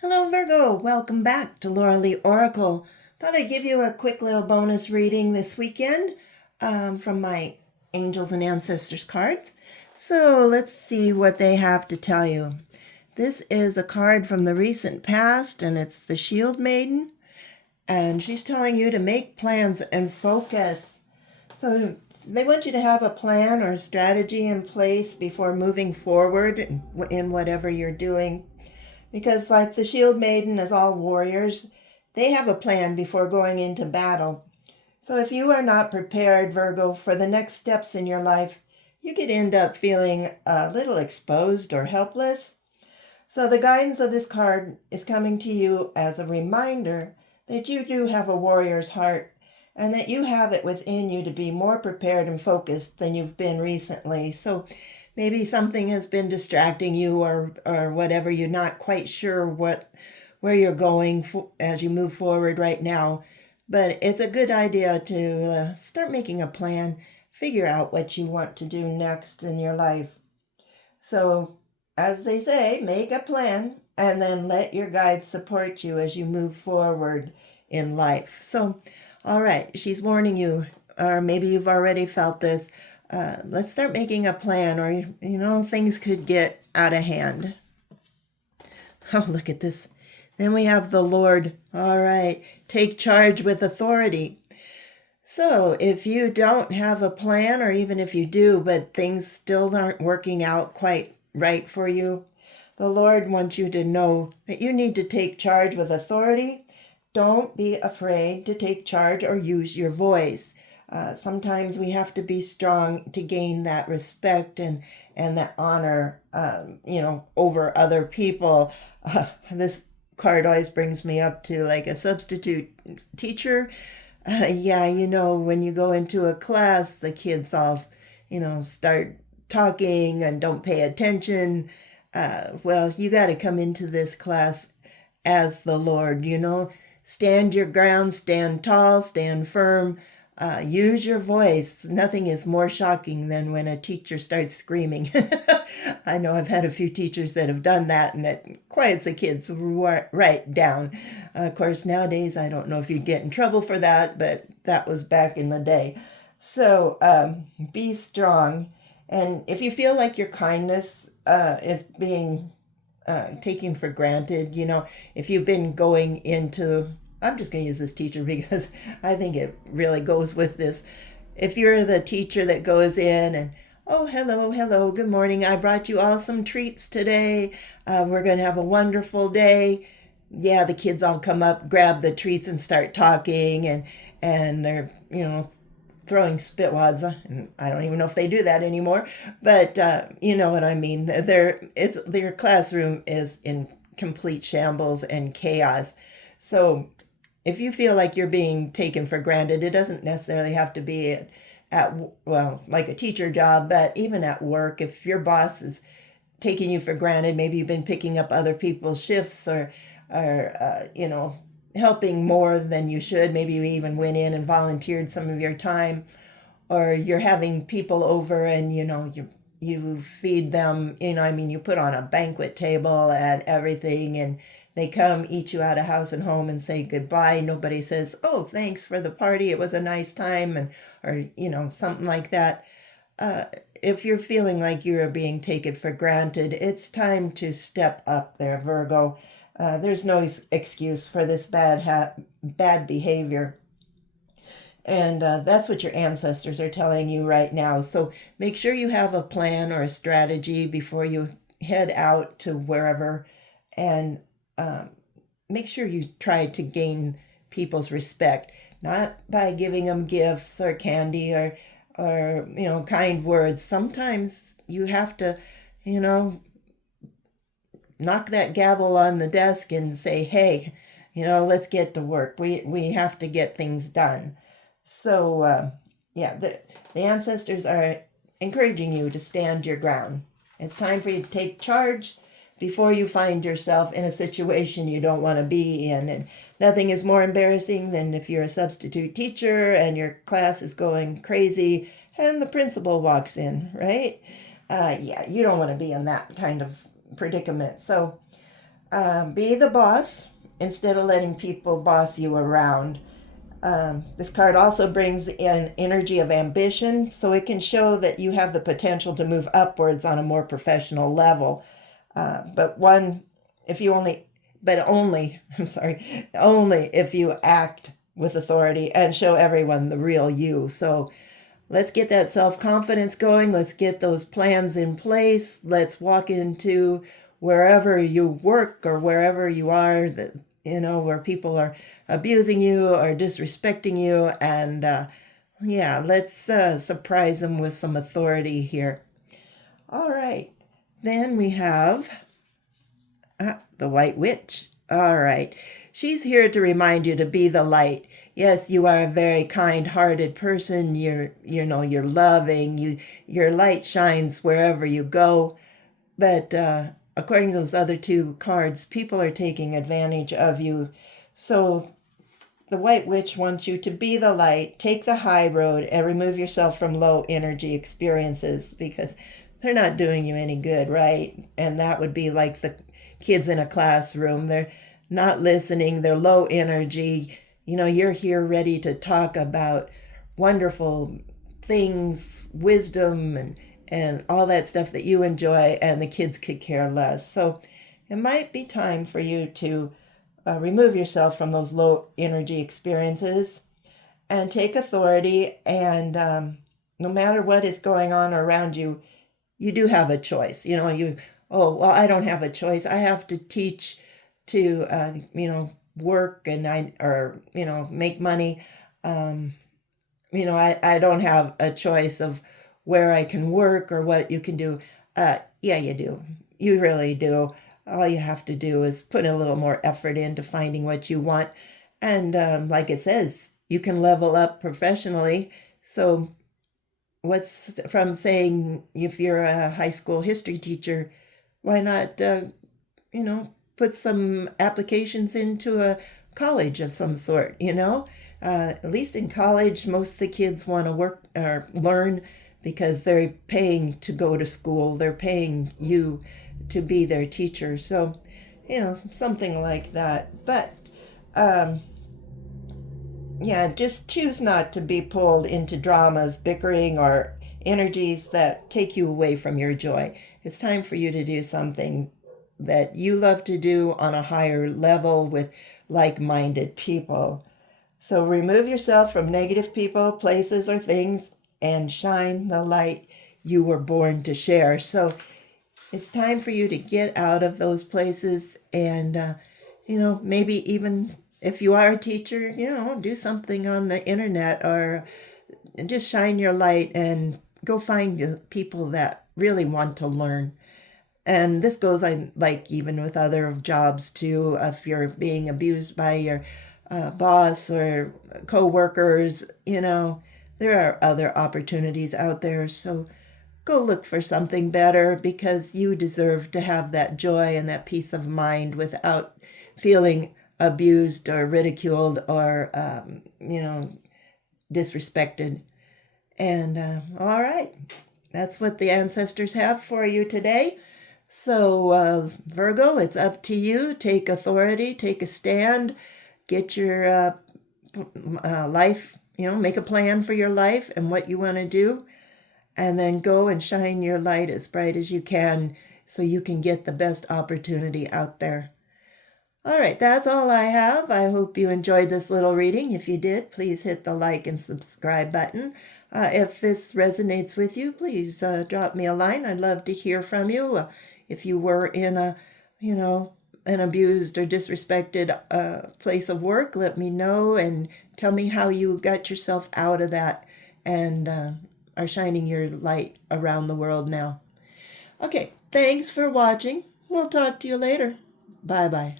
Hello, Virgo. Welcome back to Laura Lee Oracle. Thought I'd give you a quick little bonus reading this weekend from my Angels and Ancestors cards. So let's see what they have to tell you. This is a card from the recent past, and it's the Shield Maiden. And she's telling you to make plans and focus. So they want you to have a plan or a strategy in place before moving forward in whatever you're doing. Because, like the Shield Maiden, as all warriors, they have a plan before going into battle. So, if you are not prepared, Virgo, for the next steps in your life, you could end up feeling a little exposed or helpless. So, the guidance of this card is coming to you as a reminder that you do have a warrior's heart and that you have it within you to be more prepared and focused than you've been recently. So, maybe something has been distracting you or whatever. You're not quite sure where you're going as you move forward right now. But it's a good idea to start making a plan, figure out what you want to do next in your life. So, as they say, make a plan and then let your guides support you as you move forward in life. So, all right, she's warning you, or maybe you've already felt this. Let's start making a plan, or things could get out of hand. Oh, look at this. Then we have the Lord. All right, take charge with authority. So if you don't have a plan, or even if you do, but things still aren't working out quite right for you, the Lord wants you to know that you need to take charge with authority. Don't be afraid to take charge or use your voice. Sometimes we have to be strong to gain that respect and that honor, over other people. This card always brings me up to like a substitute teacher. When you go into a class, the kids all, start talking and don't pay attention. Well, you got to come into this class as the Lord, stand your ground, stand tall, stand firm. Use your voice. Nothing is more shocking than when a teacher starts screaming. I know I've had a few teachers that have done that, and it quiets the kids right down. Of course, nowadays, I don't know if you'd get in trouble for that, but that was back in the day. So be strong. And if you feel like your kindness is being taken for granted, if you've been going into, I'm just going to use this teacher because I think it really goes with this. If you're the teacher that goes in and, oh, hello, good morning, I brought you all some treats today. We're going to have a wonderful day. Yeah, the kids all come up, grab the treats and start talking, and they're, throwing spitwads. And I don't even know if they do that anymore, but you know what I mean. Their classroom is in complete shambles and chaos. So if you feel like you're being taken for granted, it doesn't necessarily have to be like a teacher job, but even at work, if your boss is taking you for granted, maybe you've been picking up other people's shifts or helping more than you should. Maybe you even went in and volunteered some of your time, or you're having people over and you feed them, you put on a banquet table and everything, and they come eat you out of house and home and say goodbye. Nobody says, oh, thanks for the party, it was a nice time, or something like that. If you're feeling like you're being taken for granted, it's time to step up there, Virgo. There's no excuse for this bad behavior. And that's what your ancestors are telling you right now. So make sure you have a plan or a strategy before you head out to wherever, and make sure you try to gain people's respect, not by giving them gifts or candy or kind words. Sometimes you have to, knock that gavel on the desk and say, hey, let's get to work. We have to get things done. So, the ancestors are encouraging you to stand your ground. It's time for you to take charge before you find yourself in a situation you don't want to be in. And nothing is more embarrassing than if you're a substitute teacher and your class is going crazy and the principal walks in, right? You don't want to be in that kind of predicament. So Be the boss instead of letting people boss you around. This card also brings in energy of ambition, so it can show that you have the potential to move upwards on a more professional level. But one, if you only, but only, I'm sorry, only if you act with authority and show everyone the real you. So let's get that self confidence going. Let's get those plans in place. Let's walk into wherever you work or wherever you are that, where people are abusing you or disrespecting you. And yeah, let's surprise them with some authority here. All right. Then we have the White Witch. All right. She's here to remind you to be the light. Yes, you are a very kind-hearted person. You're loving. Your light shines wherever you go. But according to those other two cards, people are taking advantage of you. So the White Witch wants you to be the light, take the high road, and remove yourself from low energy experiences because they're not doing you any good, right? And that would be like the kids in a classroom. They're not listening, they're low energy. You're here ready to talk about wonderful things, wisdom, and all that stuff that you enjoy, and the kids could care less. So it might be time for you to remove yourself from those low energy experiences and take authority. And no matter what is going on around you, you do have a choice. Oh, well, I don't have a choice. I have to teach to, work or make money. I don't have a choice of where I can work or what you can do. Yeah, you do. You really do. All you have to do is put a little more effort into finding what you want. And like it says, you can level up professionally. So, what's from saying if you're a high school history teacher, why not, put some applications into a college of some sort, at least in college, most of the kids want to work or learn because they're paying to go to school. They're paying you to be their teacher. So, something like that. But, yeah, just choose not to be pulled into dramas, bickering, or energies that take you away from your joy. It's time for you to do something that you love to do on a higher level with like minded people. So remove yourself from negative people, places, or things and shine the light you were born to share. So it's time for you to get out of those places and, maybe even if you are a teacher, do something on the internet or just shine your light and go find the people that really want to learn. And this goes like even with other jobs too. If you're being abused by your boss or co-workers, there are other opportunities out there. So go look for something better because you deserve to have that joy and that peace of mind without feeling abused or ridiculed or, disrespected. And all right, that's what the ancestors have for you today. So, Virgo, it's up to you. Take authority, take a stand, get your life, make a plan for your life and what you want to do, and then go and shine your light as bright as you can so you can get the best opportunity out there. All right, that's all I have. I hope you enjoyed this little reading. If you did, please hit the like and subscribe button. If this resonates with you, please drop me a line. I'd love to hear from you. If you were in an abused or disrespected place of work, let me know and tell me how you got yourself out of that and are shining your light around the world now. Okay, thanks for watching. We'll talk to you later. Bye-bye.